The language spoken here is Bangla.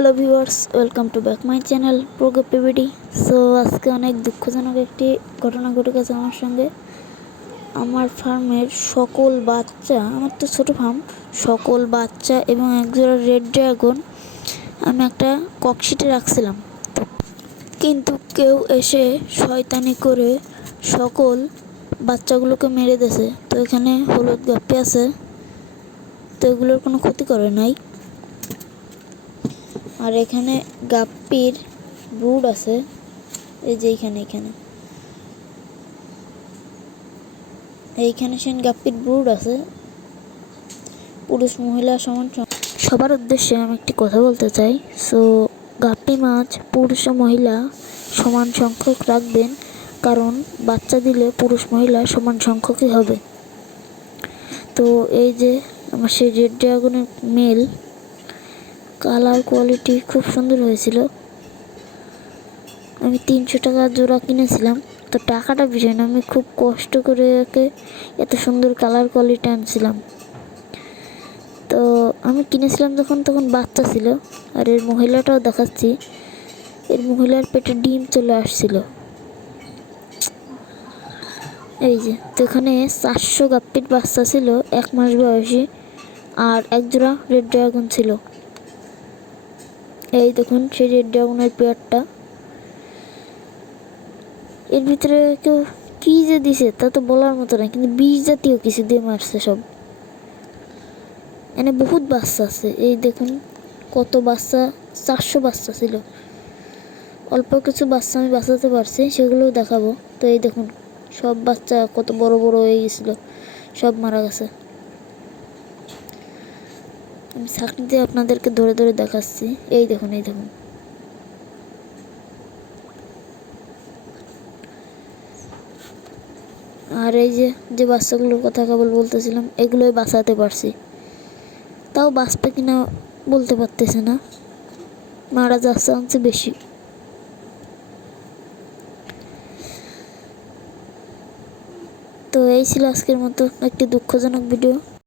Hello viewers, welcome to back my channel প্রোগোপিবিডি। সো আজকে অনেক দুঃখজনক একটি ঘটনা ঘটে গেছে আমার সঙ্গে। আমার ফার্মের সকল বাচ্চা, আমার তো ছোটো ফার্ম, সকল বাচ্চা এবং একজোড়া রেড ড্রাগন আমি একটা ককশিটে রাখছিলাম, কিন্তু কেউ এসে শয়তানি করে সকল বাচ্চাগুলোকে মেরে দিয়েছে। তো এখানে হলুদ গাপ্পি আছে, তো এগুলোর কোনো ক্ষতি করে নাই। আর এখানে গাপ্পির ব্রুড আছে, এই যে এইখানে সেন গাপ্পির ব্রুড আছে, পুরুষ মহিলা সমান। সবার উদ্দেশ্যে আমি একটি কথা বলতে চাই। সো গাপ্পি মাছ পুরুষ ও মহিলা সমান সংখ্যক রাখবেন, কারণ বাচ্চা দিলে পুরুষ মহিলা সমান সংখ্যকই হবে। তো এই যে আমার সেই রেড ড্রাগনের মেল, কালার কোয়ালিটি খুব সুন্দর হয়েছিল। আমি 300 টাকা জোড়া কিনেছিলাম। তো টাকাটা বিষয় না, আমি খুব কষ্ট করে একে এত সুন্দর কালার কোয়ালিটি আনছিলাম। তো আমি কিনেছিলাম তখন বাচ্চা ছিল। আর এর মহিলাটাও দেখাচ্ছি, এর মহিলার পেটে ডিম চলে আসছিল। এই যে, তো এখানে 400 গাপ্পির বাচ্চা ছিল 1 মাস বয়সী, আর একজোড়া রেড ড্রাগন ছিল। এই দেখুন সেই রেড ড্রাগনের পেয়ারটা। এর ভিতরে কেউ কী যে দিছে তা তো বলার মতো না, কিন্তু বিষ জাতীয় কিছু দিয়ে মারছে সব। এখানে বহুত বাচ্চা আছে, এই দেখুন কত বাচ্চা, 400 বাচ্চা ছিল। অল্প কিছু বাচ্চা আমি বাঁচাতে পারছি, সেগুলোও দেখাবো। তো এই দেখুন সব বাচ্চা কত বড় বড় হয়ে গেছিলো, সব মারা গেছে। আমি ছাঁকনি দিয়ে আপনাদেরকে ধরে ধরে দেখাচ্ছি। এই দেখুন আর এই যে বাচ্চাগুলোর কথা কেবল বলতেছিলাম, এগুলোই বাঁচাতে পারছি। তাও বাঁচবে কিনা বলতে পারতেছে না, মারা যাচ্ছে চান্স বেশি। তো এই ছিল আজকের মতো একটি দুঃখজনক ভিডিও।